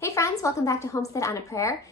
Hey friends, welcome back to Homestead on a Prayer.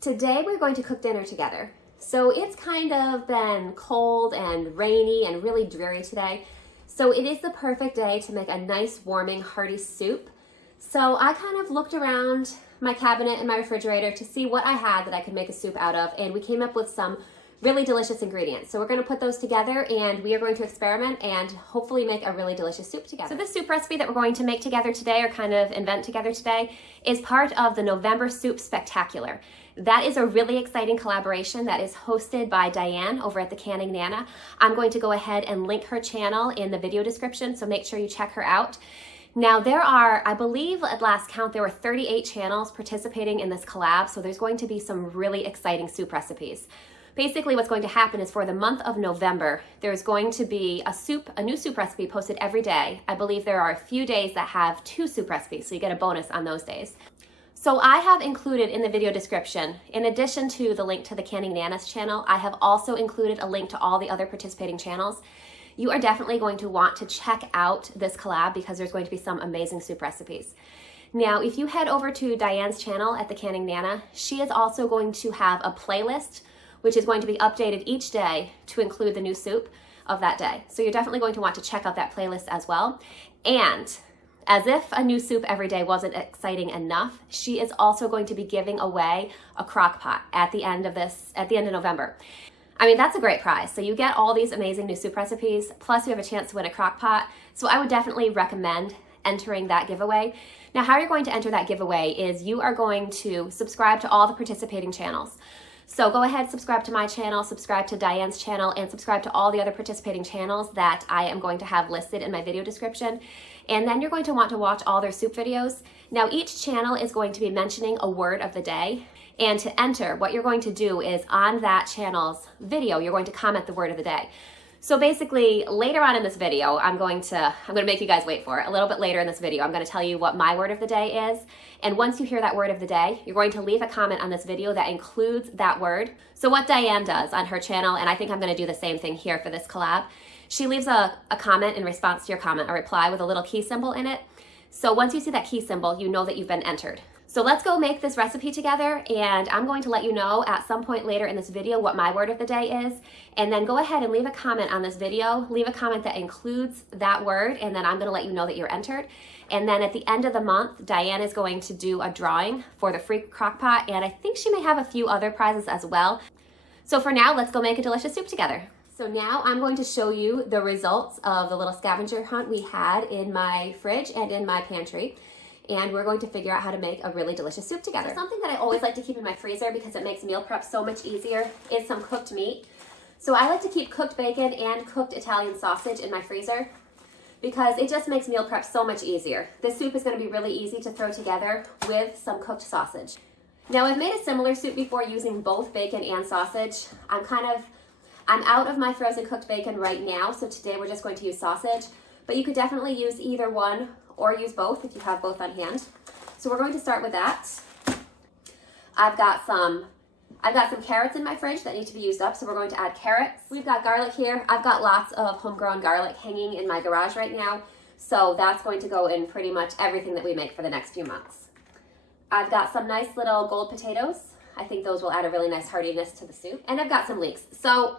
Today we're going to cook dinner together. So it's kind of been cold and rainy and really dreary today. So it is the perfect day to make a nice warming hearty soup. So I kind of looked around my cabinet and my refrigerator to see what I had that I could make a soup out of, and we came up with some really delicious ingredients. So we're going to put those together and we are going to experiment and hopefully make a really delicious soup together. So this soup recipe that we're going to make together today, or kind of invent together today, is part of the November Soup Spectacular. That is a really exciting collaboration that is hosted by Diane over at the Canning Nana. I'm going to go ahead and link her channel in the video description, so make sure you check her out. Now there are, I believe at last count, there were 38 channels participating in this collab, so there's going to be some really exciting soup recipes. Basically what's going to happen is for the month of November, there's going to be a new soup recipe posted every day. I believe there are a few days that have 2 soup recipes, so you get a bonus on those days. So I have included in the video description, in addition to the link to the Canning Nana's channel, I have also included a link to all the other participating channels. You are definitely going to want to check out this collab because there's going to be some amazing soup recipes. Now, if you head over to Diane's channel at the Canning Nana, she is also going to have a playlist which is going to be updated each day to include the new soup of that day. So you're definitely going to want to check out that playlist as well. And as if a new soup every day wasn't exciting enough, she is also going to be giving away a crock pot at the end of November. I mean, that's a great prize. So you get all these amazing new soup recipes, plus you have a chance to win a crock pot. So I would definitely recommend entering that giveaway. Now, how you're going to enter that giveaway is you are going to subscribe to all the participating channels. So go ahead, subscribe to my channel, subscribe to Diane's channel, and subscribe to all the other participating channels that I am going to have listed in my video description. And then you're going to want to watch all their soup videos. Now each channel is going to be mentioning a word of the day. And to enter, what you're going to do is on that channel's video, you're going to comment the word of the day. So basically, later on in this video, I'm going to make you guys wait for it. A little bit later in this video, I'm going to tell you what my word of the day is. And once you hear that word of the day, you're going to leave a comment on this video that includes that word. So what Diane does on her channel, and I think I'm going to do the same thing here for this collab, she leaves a comment in response to your comment, a reply with a little key symbol in it. So once you see that key symbol, you know that you've been entered. So let's go make this recipe together, and I'm going to let you know at some point later in this video what my word of the day is, and then go ahead and leave a comment on this video, leave a comment that includes that word, and then I'm going to let you know that you're entered. And then at the end of the month, Diane is going to do a drawing for the free crock pot, and I think she may have a few other prizes as well. So for now, let's go make a delicious soup together. So now I'm going to show you the results of the little scavenger hunt we had in my fridge and in my pantry. And we're going to figure out how to make a really delicious soup together. So something that I always like to keep in my freezer because it makes meal prep so much easier is some cooked meat. So I like to keep cooked bacon and cooked Italian sausage in my freezer because it just makes meal prep so much easier. This soup is going to be really easy to throw together with some cooked sausage. Now I've made a similar soup before using both bacon and sausage. I'm out of my frozen cooked bacon right now, so today we're just going to use sausage, but you could definitely use either one or use both if you have both on hand. So we're going to start with that. I've got some carrots in my fridge that need to be used up, so we're going to add carrots. We've got garlic here. I've got lots of homegrown garlic hanging in my garage right now, so that's going to go in pretty much everything that we make for the next few months. I've got some nice little gold potatoes. I think those will add a really nice heartiness to the soup. And I've got some leeks. So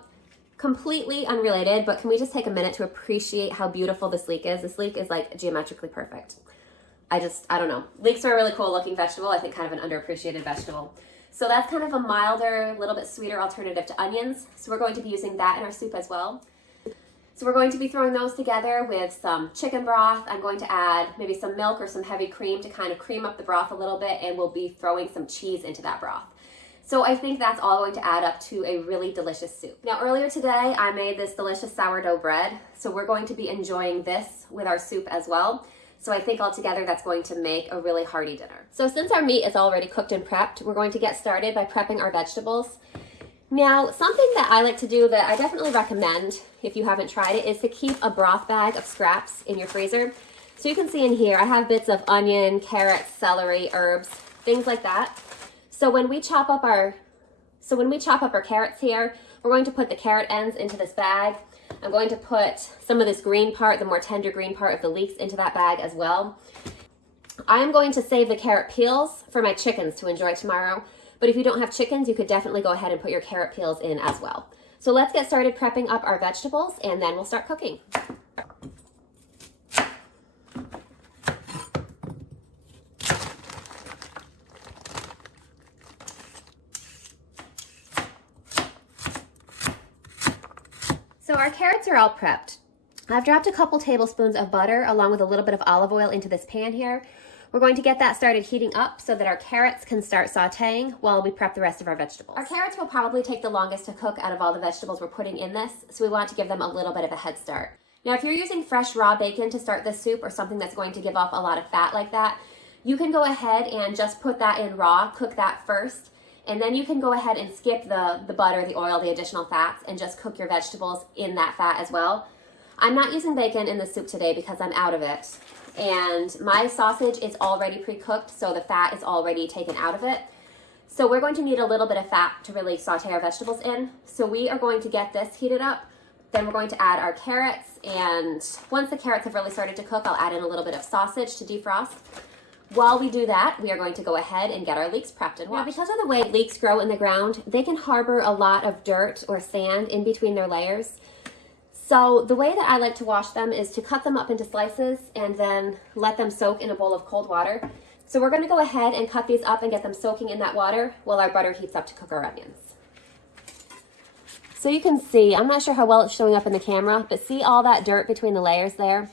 completely unrelated, but can we just take a minute to appreciate how beautiful this leek is? This leek is like geometrically perfect. I don't know. Leeks are a really cool looking vegetable. I think kind of an underappreciated vegetable. So that's kind of a milder, little bit sweeter alternative to onions. So we're going to be using that in our soup as well. So we're going to be throwing those together with some chicken broth. I'm going to add maybe some milk or some heavy cream to kind of cream up the broth a little bit, and we'll be throwing some cheese into that broth. So I think that's all going to add up to a really delicious soup. Now earlier today, I made this delicious sourdough bread. So we're going to be enjoying this with our soup as well. So I think altogether that's going to make a really hearty dinner. So since our meat is already cooked and prepped, we're going to get started by prepping our vegetables. Now, something that I like to do that I definitely recommend if you haven't tried it is to keep a broth bag of scraps in your freezer. So you can see in here, I have bits of onion, carrots, celery, herbs, things like that. So when we chop up our carrots here, we're going to put the carrot ends into this bag. I'm going to put some of this green part, the more tender green part of the leeks, into that bag as well. I'm going to save the carrot peels for my chickens to enjoy tomorrow, but if you don't have chickens, you could definitely go ahead and put your carrot peels in as well. So let's get started prepping up our vegetables and then we'll start cooking. So our carrots are all prepped. I've dropped a couple tablespoons of butter along with a little bit of olive oil into this pan here. We're going to get that started heating up so that our carrots can start sauteing while we prep the rest of our vegetables. Our carrots will probably take the longest to cook out of all the vegetables we're putting in this, so we want to give them a little bit of a head start. Now, if you're using fresh raw bacon to start this soup or something that's going to give off a lot of fat like that, you can go ahead and just put that in raw, cook that first, and then you can go ahead and skip the butter, the oil, the additional fats, and just cook your vegetables in that fat as well. I'm not using bacon in the soup today because I'm out of it. And my sausage is already pre-cooked, so the fat is already taken out of it. So we're going to need a little bit of fat to really saute our vegetables in. So we are going to get this heated up. Then we're going to add our carrots. And once the carrots have really started to cook, I'll add in a little bit of sausage to defrost. While we do that, we are going to go ahead and get our leeks prepped and washed. Now, because of the way leeks grow in the ground, they can harbor a lot of dirt or sand in between their layers. So the way that I like to wash them is to cut them up into slices and then let them soak in a bowl of cold water. So we're going to go ahead and cut these up and get them soaking in that water while our butter heats up to cook our onions. So you can see, I'm not sure how well it's showing up in the camera, but see all that dirt between the layers there?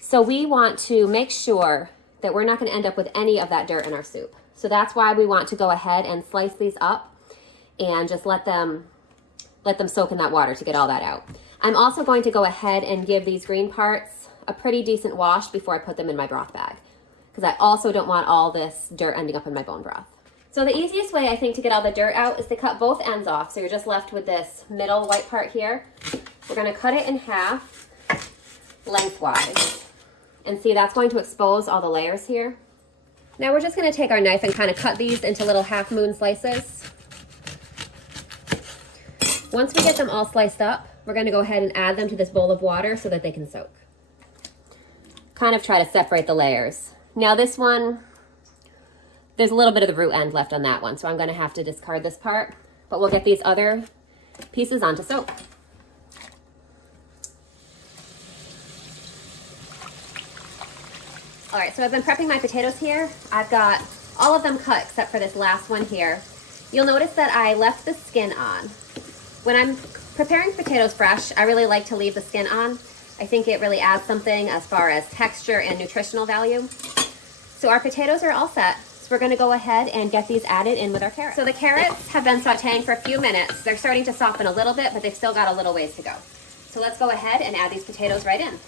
So we want to make sure that we're not going to end up with any of that dirt in our soup. So that's why we want to go ahead and slice these up and just let them soak in that water to get all that out. I'm also going to go ahead and give these green parts a pretty decent wash before I put them in my broth bag, because I also don't want all this dirt ending up in my bone broth. So the easiest way I think to get all the dirt out is to cut both ends off. So you're just left with this middle white part here. We're going to cut it in half lengthwise. And see, that's going to expose all the layers here. Now we're just going to take our knife and kind of cut these into little half moon slices. Once we get them all sliced up, we're going to go ahead and add them to this bowl of water so that they can soak. Kind of try to separate the layers. Now this one, there's a little bit of the root end left on that one, so I'm going to have to discard this part, but we'll get these other pieces on to soak. All right, so I've been prepping my potatoes here. I've got all of them cut except for this last one here. You'll notice that I left the skin on. When I'm preparing potatoes fresh, I really like to leave the skin on. I think it really adds something as far as texture and nutritional value. So our potatoes are all set. So we're gonna go ahead and get these added in with our carrots. So the carrots have been sauteing for a few minutes. They're starting to soften a little bit, but they've still got a little ways to go. So let's go ahead and add these potatoes right in.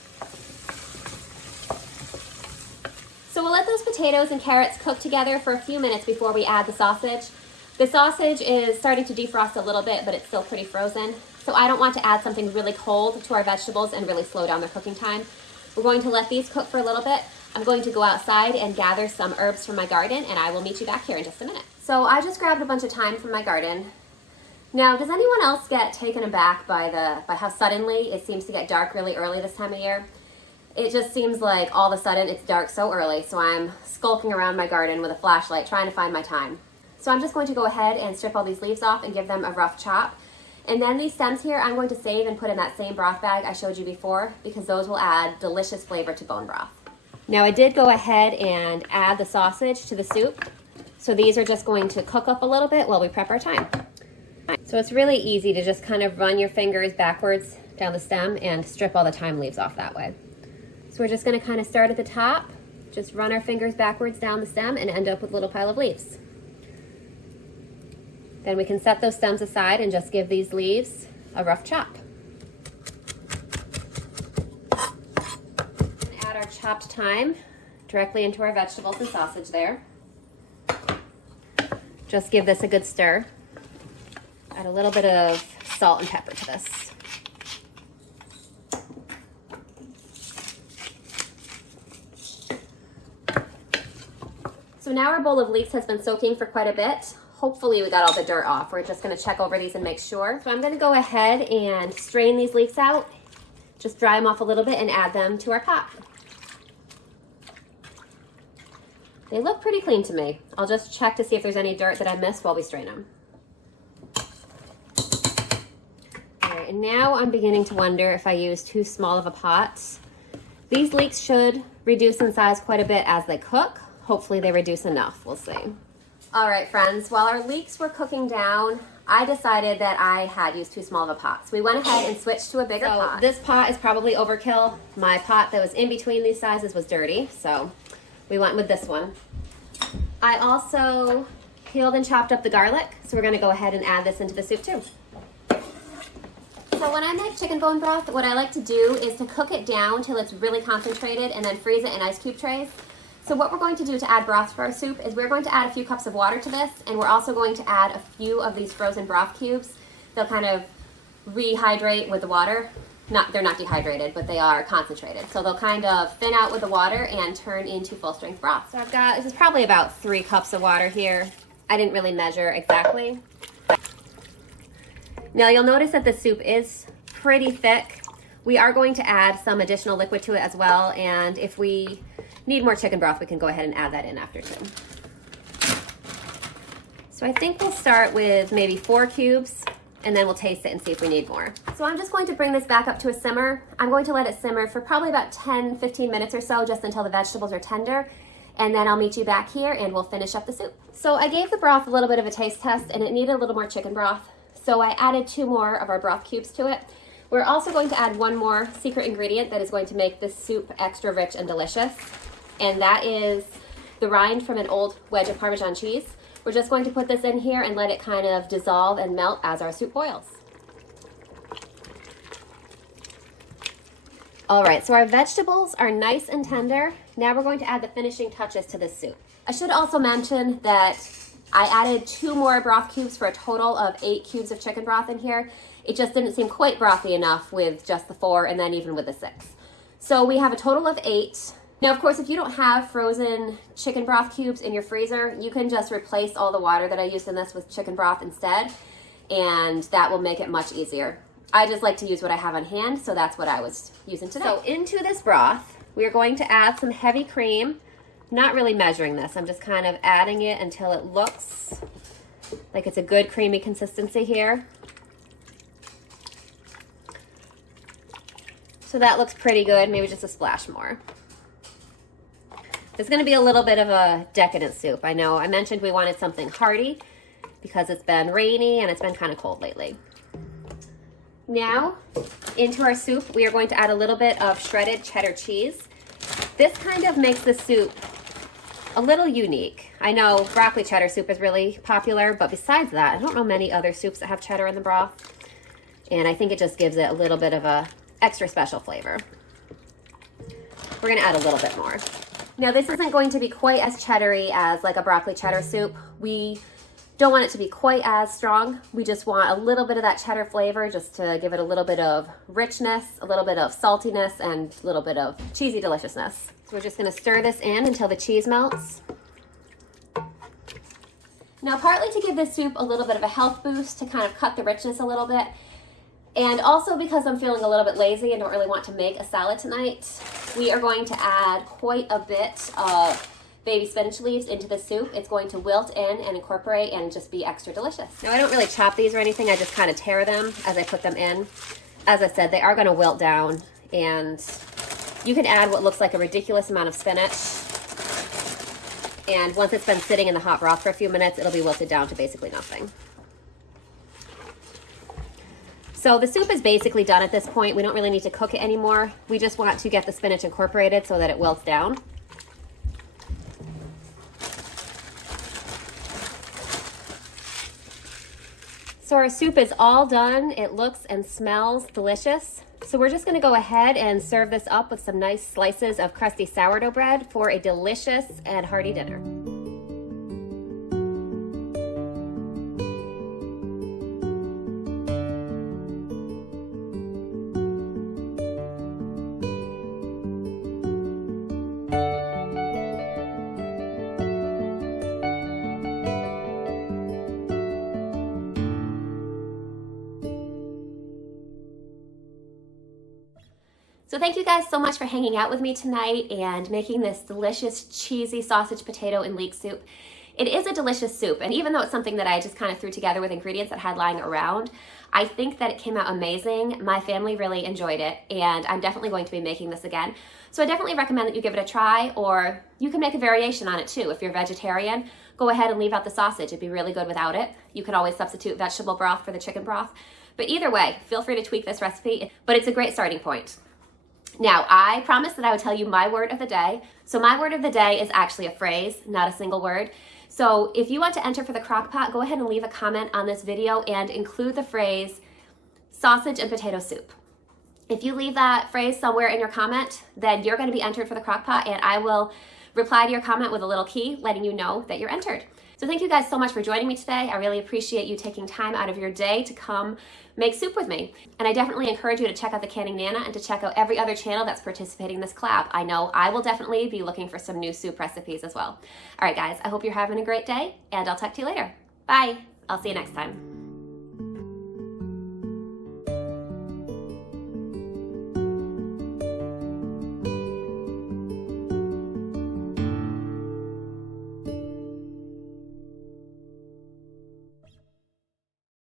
So we'll let those potatoes and carrots cook together for a few minutes before we add the sausage. The sausage is starting to defrost a little bit, but it's still pretty frozen. So I don't want to add something really cold to our vegetables and really slow down their cooking time. We're going to let these cook for a little bit. I'm going to go outside and gather some herbs from my garden, and I will meet you back here in just a minute. So I just grabbed a bunch of thyme from my garden. Now, does anyone else get taken aback by how suddenly it seems to get dark really early this time of year? It just seems like all of a sudden it's dark so early, so I'm skulking around my garden with a flashlight trying to find my thyme. So I'm just going to go ahead and strip all these leaves off and give them a rough chop. And then these stems here I'm going to save and put in that same broth bag I showed you before, because those will add delicious flavor to bone broth. Now I did go ahead and add the sausage to the soup. So these are just going to cook up a little bit while we prep our thyme. So it's really easy to just kind of run your fingers backwards down the stem and strip all the thyme leaves off that way. So we're just going to kind of start at the top, just run our fingers backwards down the stem and end up with a little pile of leaves. Then we can set those stems aside and just give these leaves a rough chop. And add our chopped thyme directly into our vegetables and sausage there. Just give this a good stir. Add a little bit of salt and pepper to this. So now our bowl of leeks has been soaking for quite a bit. Hopefully we got all the dirt off. We're just going to check over these and make sure. So I'm going to go ahead and strain these leeks out, just dry them off a little bit and add them to our pot. They look pretty clean to me. I'll just check to see if there's any dirt that I missed while we strain them. All right, and now I'm beginning to wonder if I use too small of a pot. These leeks should reduce in size quite a bit as they cook. Hopefully they reduce enough, we'll see. All right, friends, while our leeks were cooking down, I decided that I had used too small of a pot. So we went ahead and switched to a bigger pot. This pot is probably overkill. My pot that was in between these sizes was dirty, so we went with this one. I also peeled and chopped up the garlic, so we're gonna go ahead and add this into the soup too. So when I make chicken bone broth, what I like to do is to cook it down till it's really concentrated and then freeze it in ice cube trays. So what we're going to do to add broth to our soup is we're going to add a few cups of water to this, and we're also going to add a few of these frozen broth cubes. They'll kind of rehydrate with the water. They're not dehydrated, but they are concentrated. So they'll kind of thin out with the water and turn into full strength broth. So I've got, this is probably about 3 cups of water here. I didn't really measure exactly. Now you'll notice that the soup is pretty thick. We are going to add some additional liquid to it as well, and if we need more chicken broth, we can go ahead and add that in after too. So I think we'll start with maybe 4 cubes, and then we'll taste it and see if we need more. So I'm just going to bring this back up to a simmer. I'm going to let it simmer for probably about 10-15 minutes or so, just until the vegetables are tender, and then I'll meet you back here and we'll finish up the soup. So I gave the broth a little bit of a taste test, and it needed a little more chicken broth, so I added 2 more of our broth cubes to it. We're also going to add 1 more secret ingredient that is going to make this soup extra rich and delicious, and that is the rind from an old wedge of Parmesan cheese. We're just going to put this in here and let it kind of dissolve and melt as our soup boils. All right, so our vegetables are nice and tender. Now we're going to add the finishing touches to this soup. I should also mention that I added 2 more broth cubes for a total of 8 cubes of chicken broth in here. It just didn't seem quite brothy enough with just the 4 and then even with the 6. So we have a total of 8. Now, of course, if you don't have frozen chicken broth cubes in your freezer, you can just replace all the water that I used in this with chicken broth instead, and that will make it much easier. I just like to use what I have on hand, so that's what I was using today. So into this broth, we are going to add some heavy cream. Not really measuring this, I'm just kind of adding it until it looks like it's a good creamy consistency here. So that looks pretty good, maybe just a splash more. It's gonna be a little bit of a decadent soup. I know I mentioned we wanted something hearty because it's been rainy and it's been kind of cold lately. Now, into our soup, we are going to add a little bit of shredded cheddar cheese. This kind of makes the soup a little unique. I know broccoli cheddar soup is really popular, but besides that, I don't know many other soups that have cheddar in the broth. And I think it just gives it a little bit of a extra special flavor. We're gonna add a little bit more. Now this isn't going to be quite as cheddary as like a broccoli cheddar soup. We don't want it to be quite as strong. We just want a little bit of that cheddar flavor just to give it a little bit of richness, a little bit of saltiness, and a little bit of cheesy deliciousness. So we're just gonna stir this in until the cheese melts. Now partly to give this soup a little bit of a health boost to kind of cut the richness a little bit, and also because I'm feeling a little bit lazy and don't really want to make a salad tonight, we are going to add quite a bit of baby spinach leaves into the soup. It's going to wilt in and incorporate and just be extra delicious. Now I don't really chop these or anything, I just kind of tear them as I put them in. As I said, they are gonna wilt down, and you can add what looks like a ridiculous amount of spinach. And once it's been sitting in the hot broth for a few minutes, it'll be wilted down to basically nothing. So the soup is basically done at this point. We don't really need to cook it anymore. We just want to get the spinach incorporated so that it wilts down. So our soup is all done. It looks and smells delicious. So we're just gonna go ahead and serve this up with some nice slices of crusty sourdough bread for a delicious and hearty dinner. So thank you guys so much for hanging out with me tonight and making this delicious cheesy sausage, potato, and leek soup. It is a delicious soup, and even though it's something that I just kind of threw together with ingredients that I had lying around, I think that it came out amazing. My family really enjoyed it, and I'm definitely going to be making this again. So I definitely recommend that you give it a try, or you can make a variation on it too. If you're vegetarian, go ahead and leave out the sausage. It'd be really good without it. You can always substitute vegetable broth for the chicken broth. But either way, feel free to tweak this recipe, but it's a great starting point. Now, I promised that I would tell you my word of the day. So my word of the day is actually a phrase, not a single word. So if you want to enter for the crockpot, go ahead and leave a comment on this video and include the phrase sausage and potato soup. If you leave that phrase somewhere in your comment, then you're going to be entered for the crockpot, and I will reply to your comment with a little key letting you know that you're entered. So thank you guys so much for joining me today. I really appreciate you taking time out of your day to come make soup with me. And I definitely encourage you to check out the Canning Nana and to check out every other channel that's participating in this collab. I know I will definitely be looking for some new soup recipes as well. All right, guys, I hope you're having a great day, and I'll talk to you later. Bye. I'll see you next time.